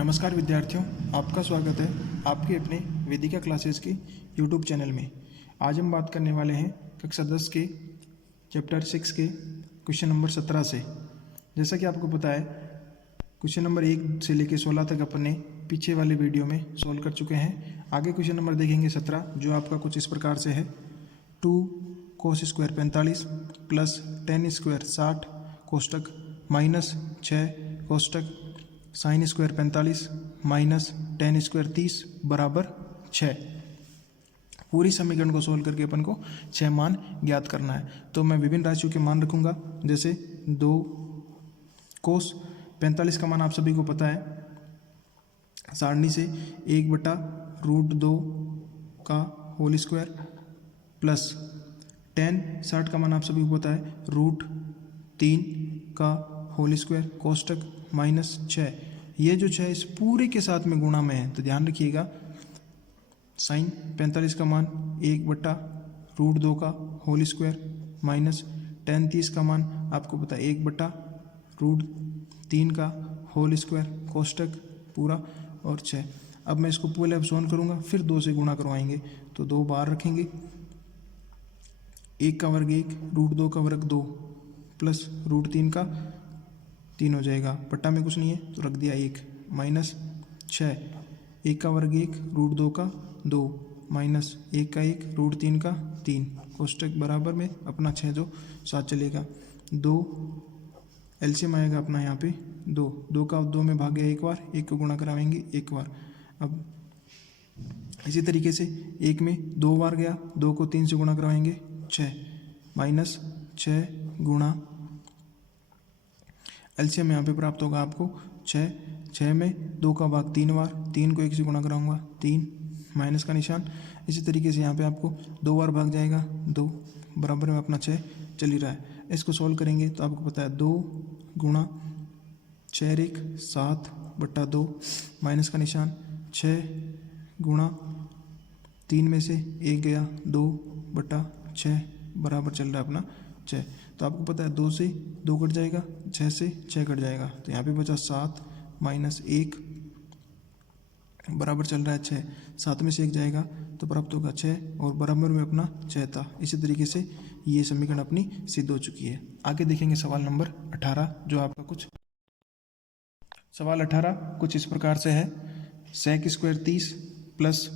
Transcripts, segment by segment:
नमस्कार विद्यार्थियों, आपका स्वागत है आपके अपने वेदिका क्लासेस के यूट्यूब चैनल में। आज हम बात करने वाले हैं कक्षा 10 के चैप्टर 6 के क्वेश्चन नंबर 17 से। जैसा कि आपको पता है, क्वेश्चन नंबर 1 से लेकर 16 तक अपने पीछे वाले वीडियो में सॉल्व कर चुके हैं। आगे क्वेश्चन नंबर देखेंगे 17, जो आपका कुछ इस प्रकार से है। 2 cos स्क्वायर 45 प्लस 10 स्क्वायर 60 कोष्टक माइनस 6 कोष्टक साइन स्क्वायर 45 माइनस 10 स्क्वायर 30 बराबर 6। पूरी समीकरण को सोल्व करके अपन को 6 मान ज्ञात करना है। तो मैं विभिन्न राशियों के मान रखूंगा, जैसे 2 कोस 45 का मान आप सभी को पता है, सारणी से 1/√2 का होल स्क्वायर प्लस 10 60 का मान आप सभी को पता है √3 का होल स्क्वायर कोष्टक माइनस 6। ये जो 6 इस पूरे के साथ में गुणा में है, तो ध्यान रखिएगा। साइन 45 का मान 1/√2 का होल स्क्वायर माइनस 10 30 का मान आपको पता है 1/√3 का होल स्क्वायर कोष्टक पूरा और 6। अब मैं इसको पहले अब सोल्व करूँगा, फिर 2 से गुणा करवाएंगे, तो 2 बाहर रखेंगे। 1 का वर्ग 1, √2 का वर्ग 2 प्लस √3 का 3 हो जाएगा। बट्टा में कुछ नहीं है तो रख दिया 1 माइनस 6। 1 का वर्ग 1, √2 का 2 माइनस 1 का 1, √3 का 3 कोष्टक बराबर में अपना 6 जो साथ चलेगा। 2 एलसीएम आएगा अपना यहाँ पे 2 का 2 में भाग गया एक बार, 1 को गुणा कराएंगे एक बार। अब इसी तरीके से 1 में 2 बार गया, 2 को 3 से गुणा कराएंगे 6 माइनस 6 गुणा एलसीएम यहाँ पे प्राप्त होगा आपको 6 में 2 का भाग 3 बार, 3 को 1 से गुणा कराऊंगा 3 माइनस का निशान। इसी तरीके से यहाँ पे आपको 2 बार भाग जाएगा 2 बराबर में अपना 6 चल ही रहा है। इसको सॉल्व करेंगे तो आपको पता है 2 गुणा 6 1 7/2 माइनस का निशान 6 गुणा 3 में से 1 गया 2/6 बराबर चल रहा है अपना 6। तो आपको पता है 2 से 2 कट जाएगा, 6 से 6 कट जाएगा, तो यहाँ पे बचा 7 माइनस 1 बराबर चल रहा है 6। 7 में से 1 जाएगा तो प्राप्त होगा 6 और बराबर में अपना 6 था। इसी तरीके से ये समीकरण अपनी सिद्ध हो चुकी है। आगे देखेंगे सवाल नंबर 18, जो आपका सवाल 18 कुछ इस प्रकार से है। सेक स्क्वायर 30 प्लस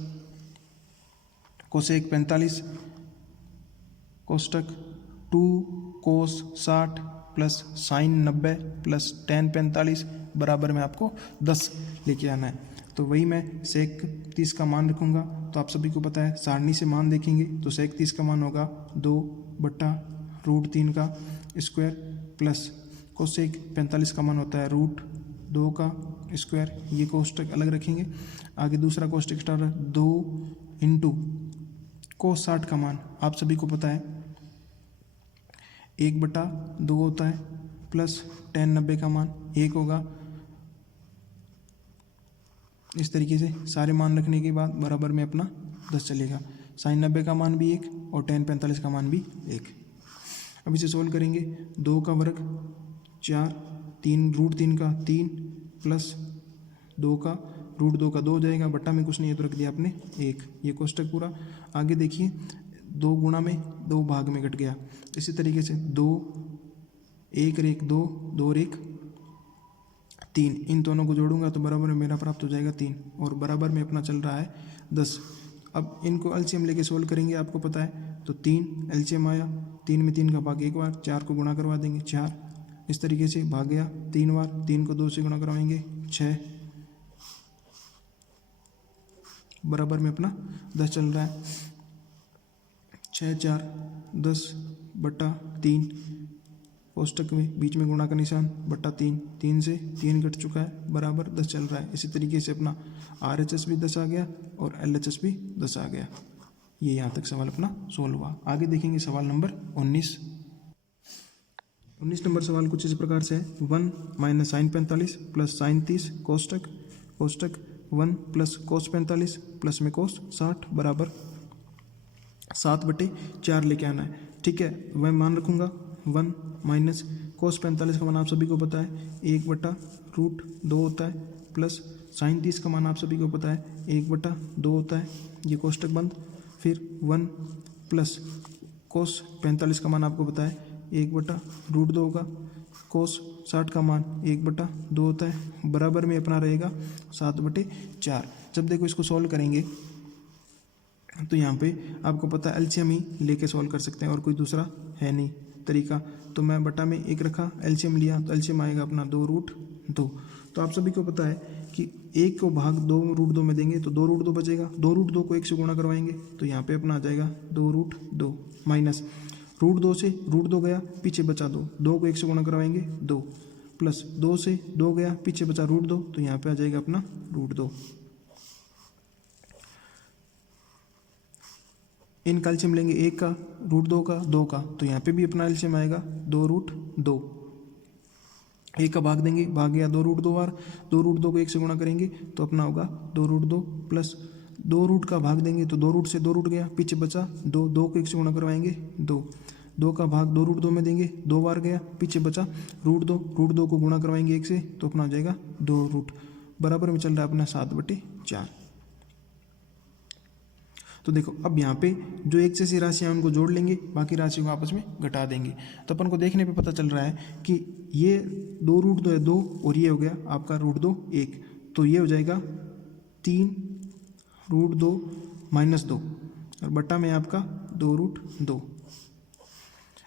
कोसेक 45 कोष्टक 2 कोस 60 प्लस साइन 90 प्लस टेन 45 बराबर में आपको 10 लेके आना है। तो वही मैं सेक 30 का मान रखूँगा। तो आप सभी को पता है, सारणी से मान देखेंगे तो सेक 30 का मान होगा 2/√3 का स्क्वायर प्लस कोसेक 45 का मान होता है √2 का स्क्वायर। ये कोष्टक अलग रखेंगे। आगे दूसरा कोष्टक स्टार 2 इंटू कोस 60 का मान आप सभी को पता है 1/2 होता है प्लस टेन 90 का मान 1 होगा। इस तरीके से सारे मान रखने के बाद बराबर में अपना 10 चलेगा। साइन 90 का मान भी 1 और टेन 45 का मान भी 1। अब इसे सोल्व करेंगे। 2 का वर्ग 4, 3 √3 का 3 प्लस 2 का √2 का 2 हो जाएगा। बट्टा में कुछ नहीं है तो रख दिया आपने 1। ये कोष्टक पूरा। आगे देखिए 2 गुणा में 2 भाग में कट गया। इसी तरीके से 2 1 और 1 2 2 और 1 3, इन दोनों को जोड़ूंगा तो बराबर में मेरा प्राप्त हो जाएगा 3 और बराबर में अपना चल रहा है 10। अब इनको एलसीएम लेके सोल्व करेंगे, आपको पता है। तो 3 एलसीएम आया, 3 में 3 का भाग एक बार, 4 को गुणा करवा देंगे 4। इस तरीके से भाग गया 3 बार, 3 को 2 से गुणा करवाएंगे 6 बराबर में अपना 10 चल रहा है। 6 4 10/3 कोष्टक में बीच में गुणा का निशान /3, 3 से 3 कट चुका है, बराबर 10 चल रहा है। इसी तरीके से अपना RHS भी 10 आ गया और LHS भी 10 आ गया। ये यहाँ तक सवाल अपना सोल्व हुआ। आगे देखेंगे सवाल नंबर 19 नंबर सवाल कुछ इस प्रकार से है। 1 माइनस साइन 45 प्लस साइन 30 कोष्टक 1 प्लस कोस 45 प्लस में कोस 60 बराबर 7/4 लेके आना है। ठीक है, मैं मान रखूँगा 1 माइनस कोस 45 का मान आप सभी को पता है 1/√2 होता है प्लस साइन 30 का मान आप सभी को पता है 1/2 होता है, ये कोष्टक बंद। फिर 1 प्लस कोस 45 का मान आपको पता है 1/√2 होगा। कोस 60 का मान 1/2 होता है, बराबर में अपना रहेगा 7/4। जब देखो इसको सॉल्व करेंगे तो यहाँ पे आपको पता है एलसीएम ही लेके सॉल्व कर सकते हैं, और कोई दूसरा है नहीं तरीका। तो मैं बटा में 1 रखा, एलसीएम लिया, तो एलसीएम आएगा अपना 2√2। तो आप सभी को पता है कि 1 को भाग 2√2 में देंगे तो 2√2 बचेगा। 2√2 को 1 से गुणा करवाएंगे तो यहाँ पे अपना आ जाएगा 2√2 माइनस √2 से √2 गया, पीछे बचा 2 को 1 से गुणा करवाएंगे 2 प्लस 2 से 2 गया, पीछे बचा √2, तो यहाँ पे आ जाएगा अपना √2। इनका एलसीएम लेंगे 1 का, √2 का, 2 का, तो यहाँ पे भी अपना एलसीएम आएगा 2√2। 1 का भाग देंगे, भाग गया 2√2 बार, 2√2 को 1 से गुणा करेंगे तो अपना होगा 2√2 प्लस 2 का भाग देंगे तो 2 से 2 गया, पीछे बचा 2 को 1 से गुणा करवाएंगे 2 का भाग 2√2 में देंगे, 2 बार गया, पीछे बचा √2 को गुणा करवाएंगे 1 से तो अपना हो जाएगा 2 बराबर में चल रहा है अपना 7/4। तो देखो अब यहाँ पे जो एक जैसी राशियाँ उनको जोड़ लेंगे, बाकी राशियों को आपस में घटा देंगे। तो अपन को देखने पे पता चल रहा है कि ये 2√2 है 2, और ये हो गया आपका √2 1, तो ये हो जाएगा 3√2 माइनस 2, और बट्टा में आपका 2√2।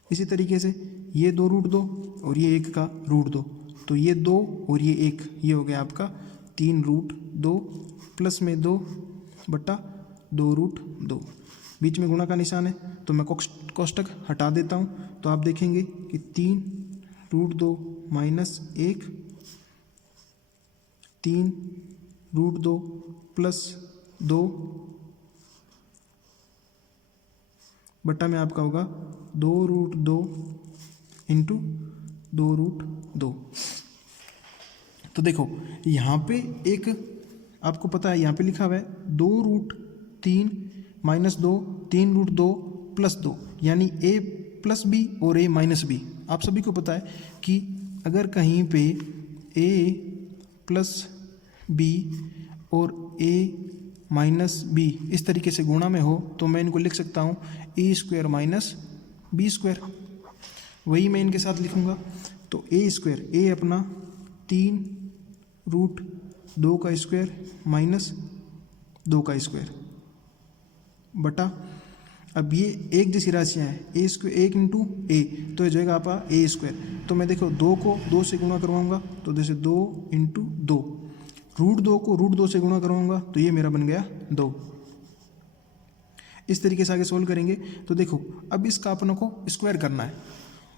इसी तरीके से ये 2√2 और ये 1 का √2, तो ये 2 और ये 1, ये हो गया आपका 3√2 प्लस में 2 बट्टा 2√2। बीच में गुणा का निशान है तो मैं कोष्टक हटा देता हूँ, तो आप देखेंगे कि 3√2 माइनस 1, 3√2 प्लस 2 बट्टा में आपका होगा 2√2 इंटू 2√2। तो देखो यहाँ पे एक आपको पता है यहाँ पे लिखा हुआ है 2√3 माइनस 2, 3√2 प्लस 2, यानी a प्लस बी और a माइनस बी। आप सभी को पता है कि अगर कहीं पे a प्लस बी और a माइनस बी इस तरीके से गुणा में हो तो मैं इनको लिख सकता हूँ a² माइनस b²। वही मैं इनके साथ लिखूँगा, तो a² a अपना 3√2 का स्क्वायर माइनस 2 का स्क्वायर बटा, अब ये एक जैसी राशियाँ हैं, a² 1 इंटू ए, तो ये जाएगा आपका a²। तो मैं देखो 2 को 2 से गुणा करवाऊँगा तो जैसे 2 इंटू 2, √2 को √2 से गुणा करवाऊँगा तो ये मेरा बन गया 2। इस तरीके से आगे सोल्व करेंगे। तो देखो अब इसका अपनों को स्क्वायर करना है,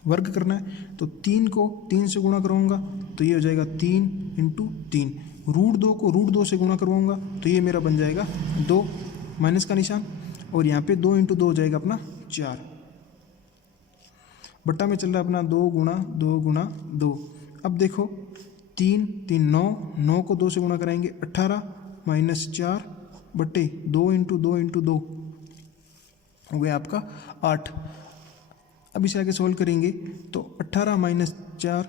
वर्ग करना है, तो 3 को 3 से गुणा करवाऊँगा तो ये हो जाएगा 3 इंटू 3, √2 को √2 से गुणा करवाऊँगा तो ये मेरा बन जाएगा 2, माइनस का निशान, और यहाँ पे 2 इंटू 2 हो जाएगा अपना 4, बट्टा में चल रहा है अपना 2 गुणा 2। अब देखो 3 3 9, 9 को 2 से गुणा कराएंगे 18 माइनस 4 बट्टे 2 इंटू 2 इंटू 2 हो गया आपका 8। अब इसे आगे सोल्व करेंगे तो 18 माइनस 4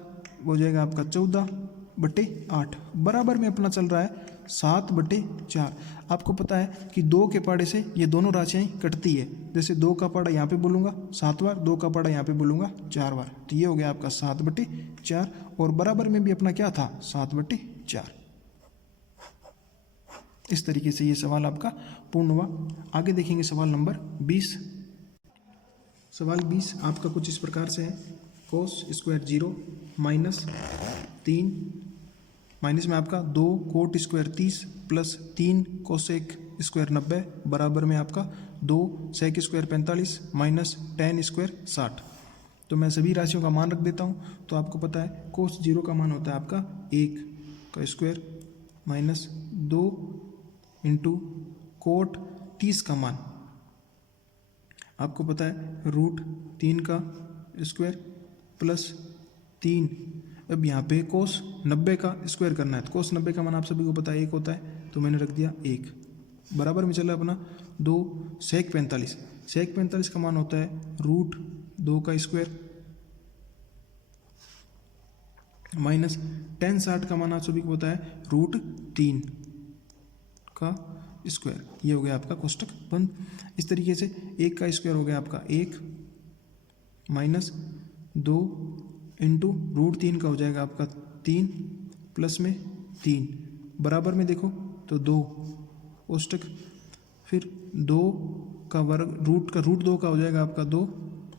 हो जाएगा आपका 14/8, बराबर में अपना चल रहा है 7/4। आपको पता है कि 2 के पाड़े से ये दोनों राशियाँ कटती है, जैसे 2 का पाड़ा यहाँ पे बोलूँगा 7 बार, 2 का पाड़ा यहाँ पे बोलूँगा 4 बार, तो ये हो गया आपका 7/4, और बराबर में भी अपना क्या था 7/4। इस तरीके से ये सवाल आपका पूर्ण हुआ। आगे देखेंगे सवाल नंबर 20। सवाल 20 आपका कुछ इस प्रकार से है, कोस स्क्वायर 0 माइनस 3 माइनस में आपका 2 cot square 30 plus 3 cosec square 90 बराबर में आपका 2 sec square 45 minus tan square 60। तो मैं सभी राशियों का मान रख देता हूँ। तो आपको पता है कोस 0 का मान होता है आपका 1 का स्क्वायर माइनस 2 इंटू कोट 30 का मान आपको पता है √3 का स्क्वायर प्लस 3। अब यहाँ पे कोस 90 का स्क्वायर करना है, तो कोस 90 का मान आप सभी को पता है 1 होता है, तो मैंने रख दिया 1, बराबर में चला अपना 2 सेक 45। सेक 45 का मान होता है √2 का स्क्वायर माइनस tan 60 का मान आप सभी को पता है √3। का स्क्वायर, ये हो गया आपका कोष्टक बंद। इस तरीके से 1 का स्क्वायर हो गया आपका 1 माइनस 2 इंटू √3 का हो जाएगा आपका 3 प्लस में 3 बराबर में देखो तो 2 कोष्टक, फिर 2 का वर्ग रूट 2 का हो जाएगा आपका 2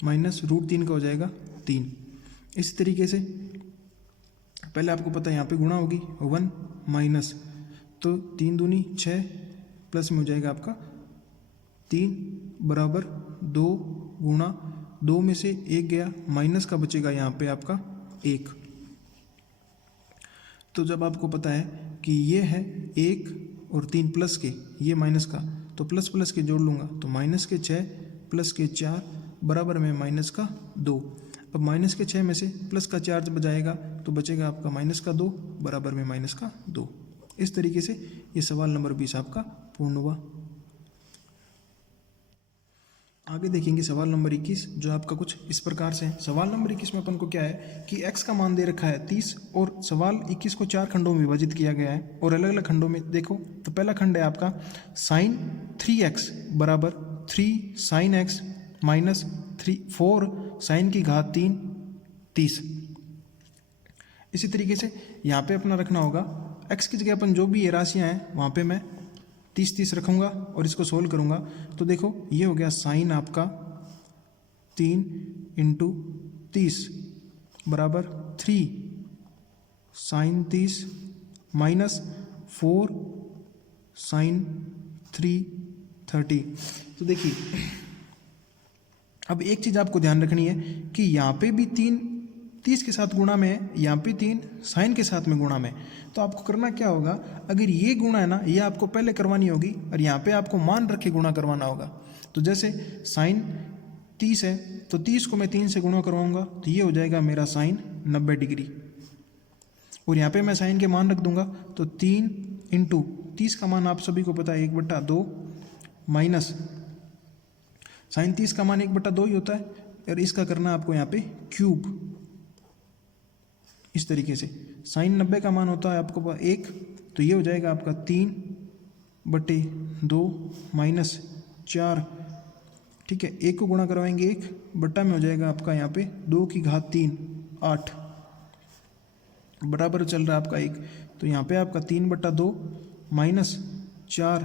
माइनस √3 का हो जाएगा 3। इस तरीके से पहले आपको पता है यहाँ पे गुणा होगी 1 माइनस, तो 3 दूनी 6 प्लस में हो जाएगा आपका 3 बराबर 2 गुणा 2 में से 1 गया, माइनस का बचेगा यहाँ पे आपका 1। तो जब आपको पता है कि ये है 1 और 3 प्लस के, ये माइनस का, तो प्लस प्लस के जोड़ लूँगा तो माइनस के 6 प्लस के 4 बराबर में माइनस का 2। अब माइनस के 6 में से प्लस का 4 जब बजाएगा तो बचेगा आपका माइनस का 2 बराबर में माइनस का 2। इस तरीके से ये सवाल नंबर 20 आपका पूर्ण हुआ। आगे देखेंगे सवाल नंबर 21, जो आपका कुछ इस प्रकार से है। सवाल नंबर 21 में अपन को क्या है कि x का मान दे रखा है 30 और सवाल 21 को 4 खंडों में विभाजित किया गया है और अलग अलग खंडों में देखो। तो पहला खंड है आपका साइन 3x बराबर 3 साइन x माइनस 4 साइन की घात 3 30। इसी तरीके से यहाँ पे अपना रखना होगा x की जगह अपन जो भी ये राशियाँ हैं वहाँ पे मैं 30 रखूँगा और इसको सोल्व करूँगा। तो देखो ये हो गया साइन आपका 3 इंटू 30 बराबर 3 साइन 30 माइनस 4 साइन 30। तो देखिए अब एक चीज़ आपको ध्यान रखनी है कि यहाँ पे भी 3 30 के साथ गुणा में है, यहाँ पे 3 साइन के साथ में गुणा में। तो आपको करना क्या होगा, अगर ये गुणा है ना ये आपको पहले करवानी होगी और यहाँ पे आपको मान रख के गुणा करवाना होगा। तो जैसे साइन 30 है तो 30 को मैं 3 से गुणा करवाऊंगा तो ये हो जाएगा मेरा साइन 90 डिग्री, और यहाँ पे मैं साइन के मान रख दूंगा तो 3 इंटू 30 का मान आप सभी को पता है 1/2 माइनस साइन 30 का मान 1/2 ही होता है, और इसका करना आपको यहाँ पे क्यूब। इस तरीके से साइन 90 का मान होता है आपको 1, तो ये हो जाएगा आपका 3/2 माइनस 4, ठीक है। 1 को गुणा करवाएंगे 1 बट्टा में हो जाएगा आपका यहाँ पे 2 की घात 3 8 बराबर चल रहा है आपका 1। तो यहाँ पे आपका 3/2 माइनस 4,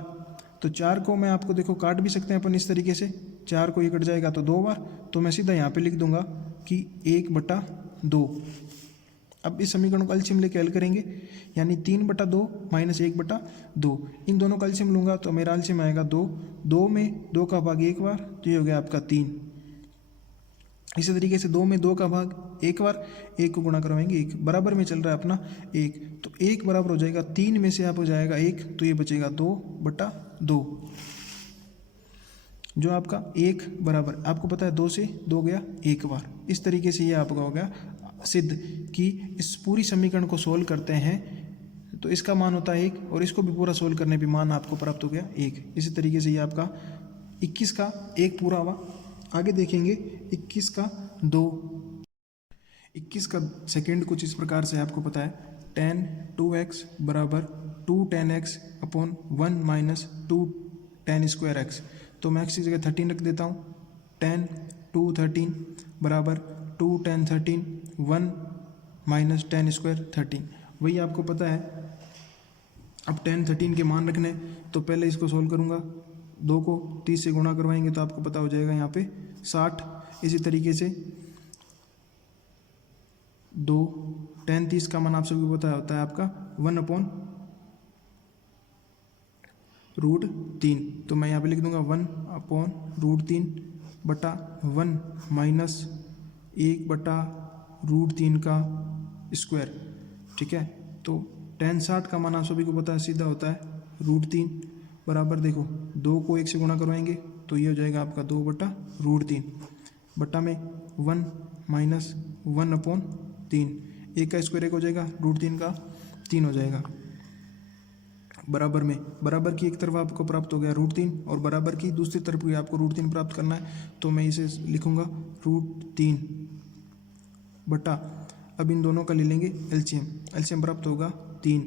तो 4 को मैं आपको देखो काट भी सकते हैं अपन इस तरीके से, 4 को ये कट जाएगा तो 2 बार, तो मैं सीधा यहाँ पे लिख दूंगा कि 1/2। अब इस समीकरण को एलसीएम लेके हल करेंगे, यानी 3/2 माइनस 1/2, इन दोनों का एलसीएम लूँगा तो मेरा एलसीएम आएगा 2 में 2 का भाग 1 बार, तो ये हो गया आपका 3। इसी तरीके से 2 में 2 का भाग 1 बार, 1 को गुणा करवाएंगे 1 बराबर में चल रहा है अपना 1, तो 1 बराबर हो जाएगा 3 में से आप हो जाएगा 1, तो ये बचेगा 2/2, जो आपका 1 बराबर आपको पता है 2 से 2 गया 1 बार। इस तरीके से ये आपका हो गया सिद्ध कि इस पूरी समीकरण को सोल्व करते हैं तो इसका मान होता है 1, और इसको भी पूरा सोल्व करने पे मान आपको प्राप्त हो गया 1। इसी तरीके से ये आपका 21 का 1 पूरा हुआ। आगे देखेंगे 21 का 2। 21 का सेकेंड कुछ इस प्रकार से आपको पता है tan 2x बराबर 2 tan x upon 1 minus 2 tan square x। तो मैं x की जगह 13 रख देता हूँ, tan 2 13 बराबर 2 tan 13 1 माइनस tan स्क्वायर 13। वही आपको पता है अब tan 13 के मान रखने, तो पहले इसको सोल्व करूँगा, 2 को 30 से गुणा करवाएंगे तो आपको पता हो जाएगा यहाँ पे 60। इसी तरीके से 2 tan 30 का मान आप सभी को पता होता है आपका 1/√3, तो मैं यहाँ पे लिख दूंगा 1/√3 बटा 1 माइनस 1/√3 का स्क्वायर, ठीक है। तो tan 60 का मान आप सभी को पता है सीधा होता है √3 बराबर देखो 2 को 1 से गुणा करवाएंगे तो ये हो जाएगा आपका 2/√3 बट्टा में 1 माइनस 1/3, 1 का स्क्वायर 1 हो जाएगा, √3 का 3 हो जाएगा, बराबर में बराबर की एक तरफ आपको प्राप्त हो गया √3 और बराबर की दूसरी तरफ भी आपको √3 प्राप्त करना है, तो मैं इसे लिखूंगा √3 बटा, अब इन दोनों का ले लेंगे एलसीएम, एलसीएम प्राप्त होगा 3।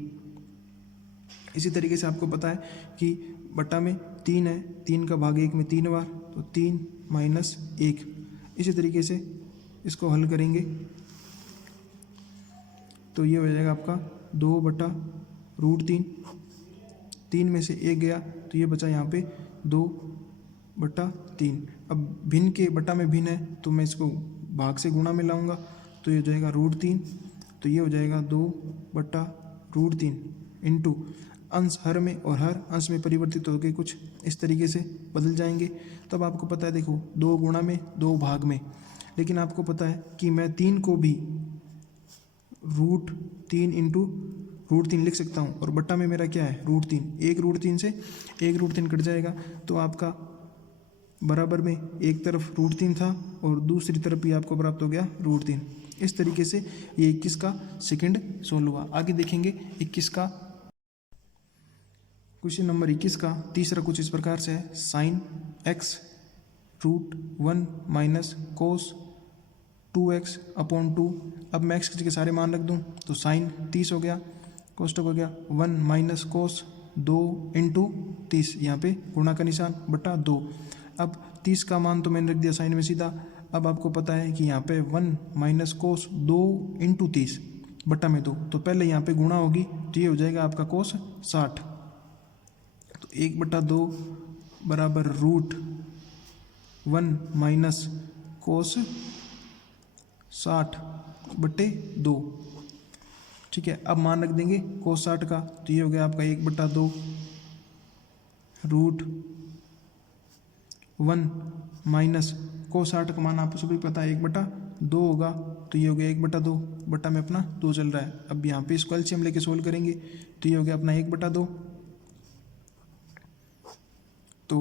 इसी तरीके से आपको पता है कि बटा में 3 है, 3 का भाग 1 में 3 बार, तो 3 माइनस 1। इसी तरीके से इसको हल करेंगे तो ये हो जाएगा आपका 2/√3। 3 में से 1 गया तो ये बचा यहाँ पे 2/3। अब भिन्न के बटा में भिन्न है तो मैं इसको भाग से गुणा में लाऊंगा तो ये हो जाएगा √3। तो ये हो जाएगा 2/√3 इंटू अंश हर में और हर अंश में परिवर्तित होकर कुछ इस तरीके से बदल जाएंगे। तब आपको पता है, देखो 2 गुणा में 2 भाग में, लेकिन आपको पता है कि मैं 3 को भी √3 इंटू √3 लिख सकता हूँ और बट्टा में मेरा क्या है √3। एक √3 से एक √3 कट जाएगा तो आपका बराबर में एक तरफ √3 था और दूसरी तरफ भी आपको प्राप्त हो गया √3। इस तरीके से ये 21 का सेकंड सोल्व हुआ। आगे देखेंगे 21 का क्वेश्चन नंबर 21 का तीसरा कुछ इस प्रकार से है, sin x √1 minus cos 2x upon 2। अब मैं x की जगह सारे मान रख दूं तो sin 30 हो गया, कोष्टक हो गया 1 माइनस कोस 2 इंटू 30, यहाँ पे गुणा का निशान बटा 2। अब 30 का मान तो मैंने रख दिया साइन में सीधा। अब आपको पता है कि यहाँ पे 1 माइनस कोस 2 इंटू 30 बटा में 2, तो पहले यहाँ पे गुणा होगी तो ये हो जाएगा आपका कोस 60। तो 1/2 बराबर √1 माइनस कोस 60/2। ठीक है, अब मान रख देंगे कोस 60 का तो ये हो गया आपका 1/2 √1 माइनस कोस 60 का मान आपको सभी पता है 1/2 होगा, तो ये हो गया 1/2 बटा में अपना 2 चल रहा है। अब यहाँ पे इसको एलसीएम लेके सोल्व करेंगे तो ये हो गया अपना 1/2। तो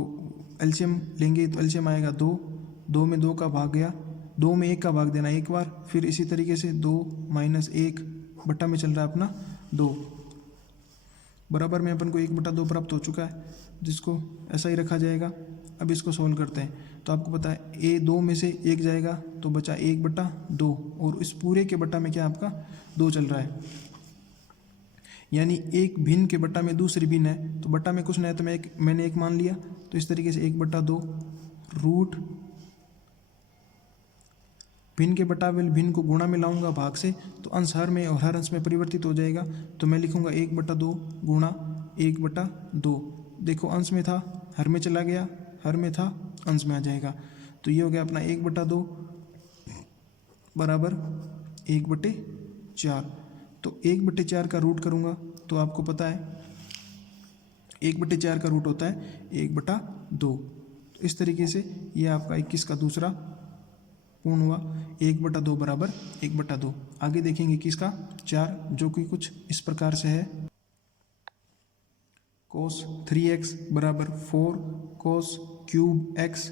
एलसीएम लेंगे तो एलसीएम आएगा 2, 2 में 2 का भाग गया, 2 में 1 का भाग देना एक बार, फिर इसी तरीके से 2 माइनस 1 बटा में चल रहा है अपना 2, बराबर में अपन को 1/2 प्राप्त हो चुका है, जिसको ऐसा ही रखा जाएगा। अब इसको सोल्व करते हैं तो आपको पता है ए 2 में से 1 जाएगा तो बचा 1/2 और इस पूरे के बटा में क्या आपका 2 चल रहा है, यानी एक भिन्न के बटा में दूसरी भिन्न है, तो बटा में कुछ नहीं है तो मैंने एक मान लिया। तो इस तरीके से 1/2 रूट भिन्न के बटा में भिन्न को गुणा में लाऊंगा भाग से तो अंश हर में और हर अंश में परिवर्तित हो जाएगा। तो मैं लिखूंगा 1/2 गुणा 1/2। देखो अंश में था हर में चला गया, हर में था अंश में आ जाएगा। तो ये हो गया अपना 1/2 बराबर 1/4। तो 1/4 का रूट करूंगा तो आपको पता है 1/4 का रूट होता है 1/2। तो इस तरीके से ये आपका 21 का दूसरा पूर्ण हुआ, 1/2 बराबर 1/2। आगे देखेंगे 21 का 4 जो कि कुछ इस प्रकार से है, cos 3x बराबर 4 cos cube x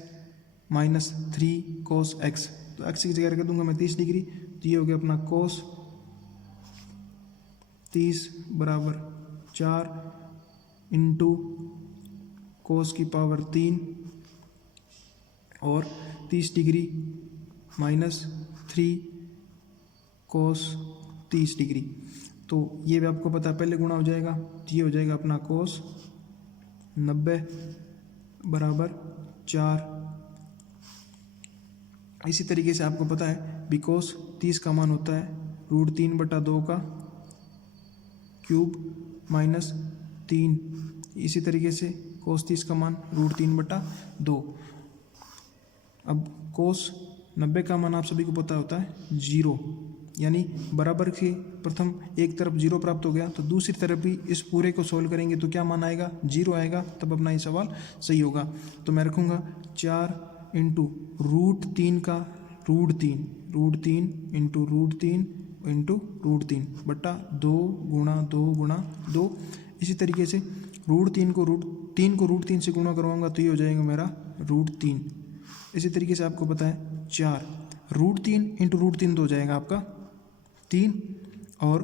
minus 3 cos x। तो x की जगह रख दूंगा मैं 30 डिग्री, तो ये हो गया अपना cos 30 बराबर 4 इंटू कोस की पावर 3 और 30 डिग्री माइनस 3 कोस 30 डिग्री। तो ये भी आपको पता है पहले गुणा हो जाएगा तो ये हो जाएगा अपना कोस 90 बराबर 4। इसी तरीके से आपको पता है बिकॉस 30 का मान होता है √3/2 का क्यूब माइनस 3। इसी तरीके से कोस 30 का मान √3/2। अब कोस 90 का मान आप सभी को पता होता है 0, यानी बराबर के प्रथम एक तरफ 0 प्राप्त हो गया तो दूसरी तरफ भी इस पूरे को सोल्व करेंगे तो क्या मान आएगा 0 आएगा, तब अपना ये सवाल सही होगा। तो मैं रखूँगा 4 इंटू √3 का √3 इंटू √3 इंटू √3 बटा 2 गुणा 2 गुणा 2। इसी तरीके से √3 को √3 से गुणा करवाऊंगा तो ये हो जाएगा मेरा √3। इसी तरीके से आपको पता है 4 √3 इंटू √3 तो हो जाएगा आपका 3 और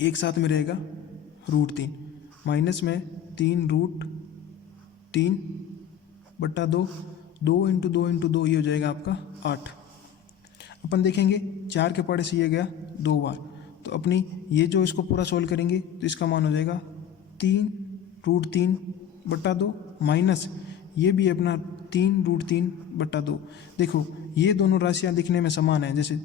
एक साथ में रहेगा √3 माइनस में 3 √3 बटा 2 इंटू 2 इंटू 2 ये हो जाएगा आपका 8। अपन देखेंगे 4 के पहाड़े से ये गया 2 बार, तो अपनी ये जो इसको पूरा सोल्व करेंगे तो इसका मान हो जाएगा 3√3/2 माइनस ये भी अपना 3√3/2। देखो ये दोनों राशियाँ दिखने में समान हैं, जैसे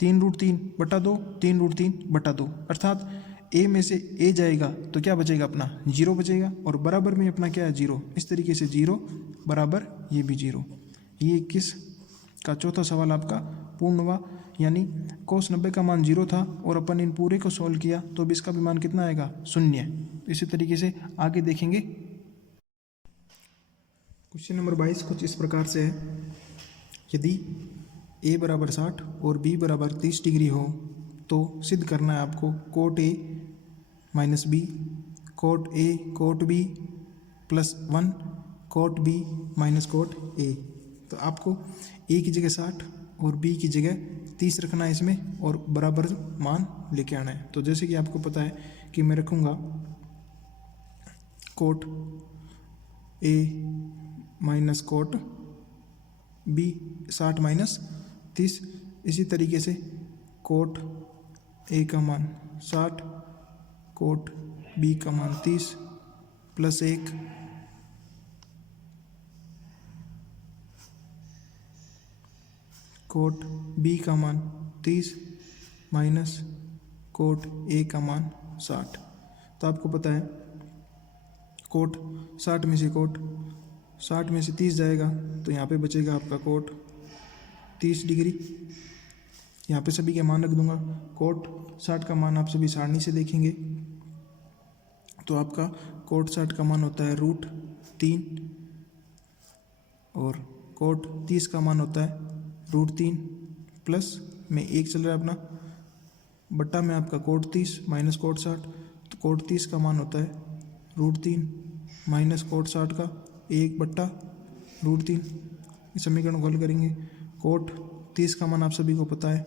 3√3/2 3√3/2, अर्थात ए में से ए जाएगा तो क्या बचेगा अपना 0 बचेगा, और बराबर में अपना क्या है 0। इस तरीके से 0 बराबर ये भी 0। ये 21 का चौथा सवाल आपका पूर्ण हुआ, यानी cos 90 का मान 0 था और अपन इन पूरे को सॉल्व किया तो अब इसका भी मान कितना आएगा 0। इसी तरीके से आगे देखेंगे। क्वेश्चन नंबर 22 कुछ इस प्रकार से है, यदि a बराबर 60 और b बराबर 30 डिग्री हो तो सिद्ध करना है आपको cot a minus b cot a cot b plus 1 cot b minus cot a। तो आपको a की जगह 60 और b की जगह 30 रखना है इसमें और बराबर मान लेके आना है। तो जैसे कि आपको पता है कि मैं रखूँगा cot a minus cot b 60 minus 30। इसी तरीके से cot a का मान 60 cot b का मान 30 प्लस 1 cot b का मान 30 माइनस cot a का मान 60। तो आपको पता है cot 60 में से cot 60 में से 30 जाएगा तो यहाँ पे बचेगा आपका cot 30 डिग्री। यहाँ पे सभी के मान रख दूंगा। cot 60 का मान आप सभी सारणी से देखेंगे तो आपका cot 60 का मान होता है √3 और cot 30 का मान होता है √3 प्लस में 1 चल रहा है अपना बट्टा में आपका cot 30 माइनस cot 60। तो cot 30 का मान होता है √3 माइनस cot 60 का 1/√3। इस समीकरण को हल करेंगे। cot 30 का मान आप सभी को पता है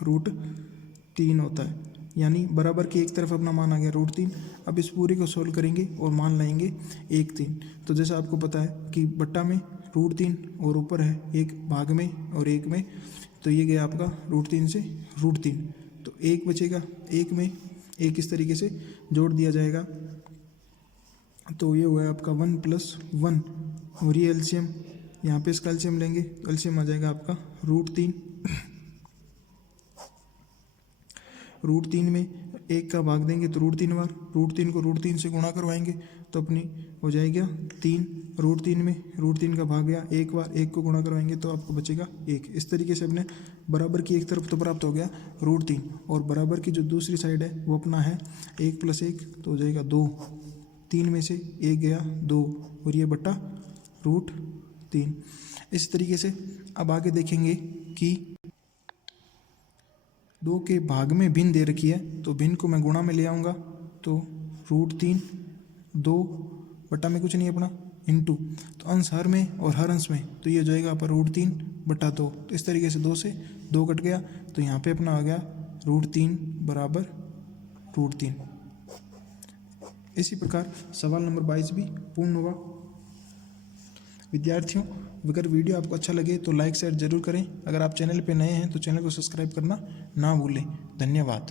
√3 होता है, यानी बराबर की एक तरफ अपना मान आ गया √3। अब इस पूरे को सोल्व करेंगे और मान लाएंगे 1/3। तो जैसा आपको पता है कि बट्टा में √3 और ऊपर है 1 भाग में और 1 में, तो ये गया आपका √3 से √3। तो 1 बचेगा, 1 में 1 इस तरीके से जोड़ दिया जाएगा तो ये हुआ आपका 1 + 1 और ये एलसीएम, यहाँ पे इसका एलसीएम लेंगे तो एलसीएम आ जाएगा आपका √3। √3 में 1 का भाग देंगे तो √3 बार, √3 को √3 से गुणा करवाएंगे तो अपनी हो जाएगा 3। √3 में √3 का भाग गया 1 बार, 1 को गुणा करवाएंगे तो आपको बचेगा 1। इस तरीके से अपने बराबर की एक तरफ तो प्राप्त हो गया √3 और बराबर की जो दूसरी साइड है वो अपना है 1 + 1 तो हो जाएगा 2। 3 में से 1 गया 2 और ये बट्टा √3। इस तरीके से अब आगे देखेंगे कि 2 के भाग में भिन्न दे रखी है तो भिन्न को मैं गुणा में ले आऊँगा तो √3 2 बट्टा में कुछ नहीं अपना इंटू, तो अंश हर में और हर अंश में तो ये हो जाएगा पर √3/2। तो इस तरीके से 2 से 2 कट गया तो यहाँ पे अपना आ गया √3 बराबर √3। इसी प्रकार सवाल नंबर 22 भी पूर्ण हुआ। विद्यार्थियों, अगर वीडियो आपको अच्छा लगे तो लाइक शेयर जरूर करें। अगर आप चैनल पे नए हैं तो चैनल को सब्सक्राइब करना ना भूलें। धन्यवाद।